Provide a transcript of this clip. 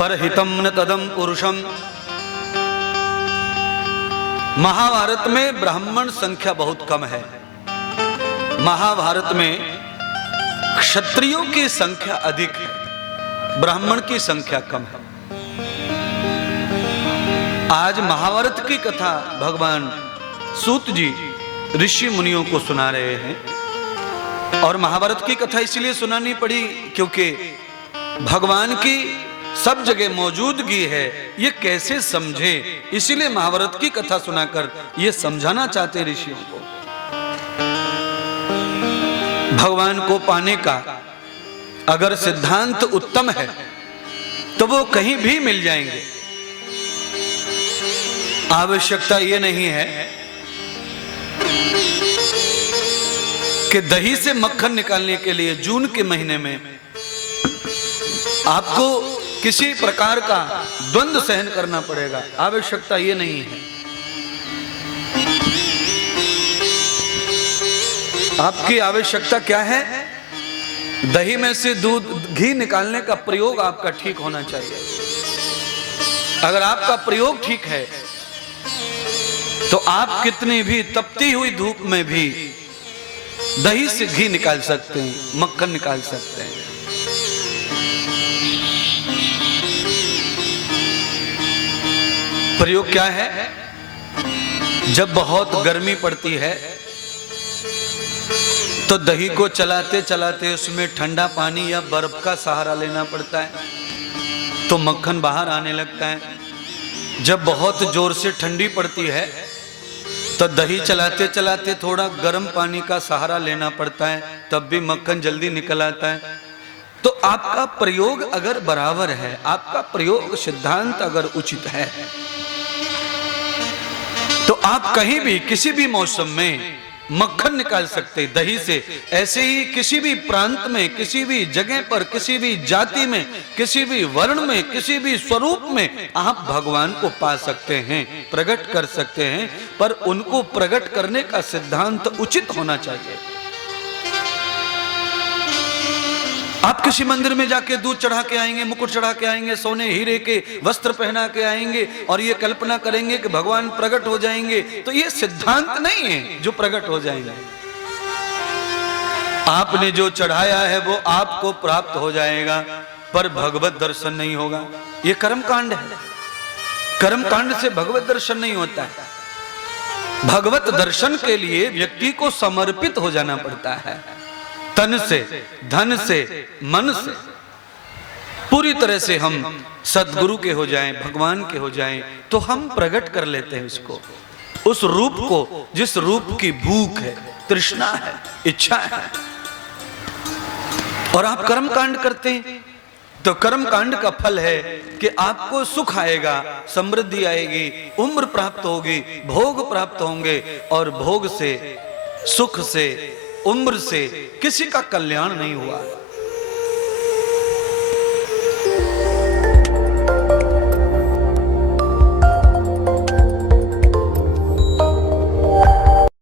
परहितम न तदम पुरुषम। महाभारत में ब्राह्मण संख्या बहुत कम है। महाभारत में क्षत्रियों की संख्या अधिक है, ब्राह्मण की संख्या कम है। आज महाभारत की कथा भगवान सूत जी ऋषि मुनियों को सुना रहे हैं। और महाभारत की कथा इसलिए सुनानी पड़ी क्योंकि भगवान की सब जगह मौजूदगी है, ये कैसे समझे, इसीलिए महाभारत की कथा सुनाकर ये समझाना चाहते ऋषियों को। भगवान को पाने का अगर सिद्धांत उत्तम है तो वो कहीं भी मिल जाएंगे। आवश्यकता ये नहीं है कि दही से मक्खन निकालने के लिए जून के महीने में आपको किसी प्रकार का द्वंद्व सहन करना पड़ेगा। आवश्यकता ये नहीं है। आपकी आवश्यकता क्या है? दही में से दूध घी निकालने का प्रयोग आपका ठीक होना चाहिए। अगर आपका प्रयोग ठीक है तो आप कितनी भी तपती हुई धूप में भी दही से घी निकाल सकते हैं, मक्खन निकाल सकते हैं। प्रयोग क्या है? जब बहुत गर्मी पड़ती है तो दही को चलाते चलाते उसमें ठंडा पानी या बर्फ का सहारा लेना पड़ता है तो मक्खन बाहर आने लगता है। जब बहुत जोर से ठंडी पड़ती है तो दही चलाते चलाते थोड़ा गर्म पानी का सहारा लेना पड़ता है, तब भी मक्खन जल्दी निकल आता है। तो आपका प्रयोग अगर बराबर है, आपका प्रयोग सिद्धांत अगर उचित है, तो आप कहीं भी किसी भी मौसम में मक्खन निकाल सकते दही से। ऐसे ही किसी भी प्रांत में, किसी भी जगह पर, किसी भी जाति में, किसी भी वर्ण में, किसी भी स्वरूप में आप भगवान को पा सकते हैं, प्रकट कर सकते हैं। पर उनको प्रकट करने का सिद्धांत उचित होना चाहिए। आप किसी मंदिर में जाके दूध चढ़ा के आएंगे, मुकुट चढ़ा के आएंगे, सोने हीरे के वस्त्र पहना के आएंगे और ये कल्पना करेंगे कि भगवान प्रकट हो जाएंगे, तो ये सिद्धांत नहीं है जो प्रकट हो जाएंगे। आपने जो चढ़ाया है वो आपको प्राप्त हो जाएगा, पर भगवत दर्शन नहीं होगा। ये कर्म कांड है। कर्म कांड से भगवत दर्शन नहीं होता है। भगवत दर्शन के लिए व्यक्ति को समर्पित हो जाना पड़ता है। तन से, धन से, मन से पूरी तरह से हम सद्गुरु के हो जाएं, भगवान के हो जाएं, तो हम प्रकट कर लेते हैं उसको, उस रूप को जिस रूप की भूख है, तृष्णा है, इच्छा है। और आप कर्म कांड करते हैं तो कर्म कांड का फल है कि आपको सुख आएगा, समृद्धि आएगी, उम्र प्राप्त होगी, भोग प्राप्त होंगे। और भोग से, सुख से, उम्र से किसी का कल्याण नहीं हुआ।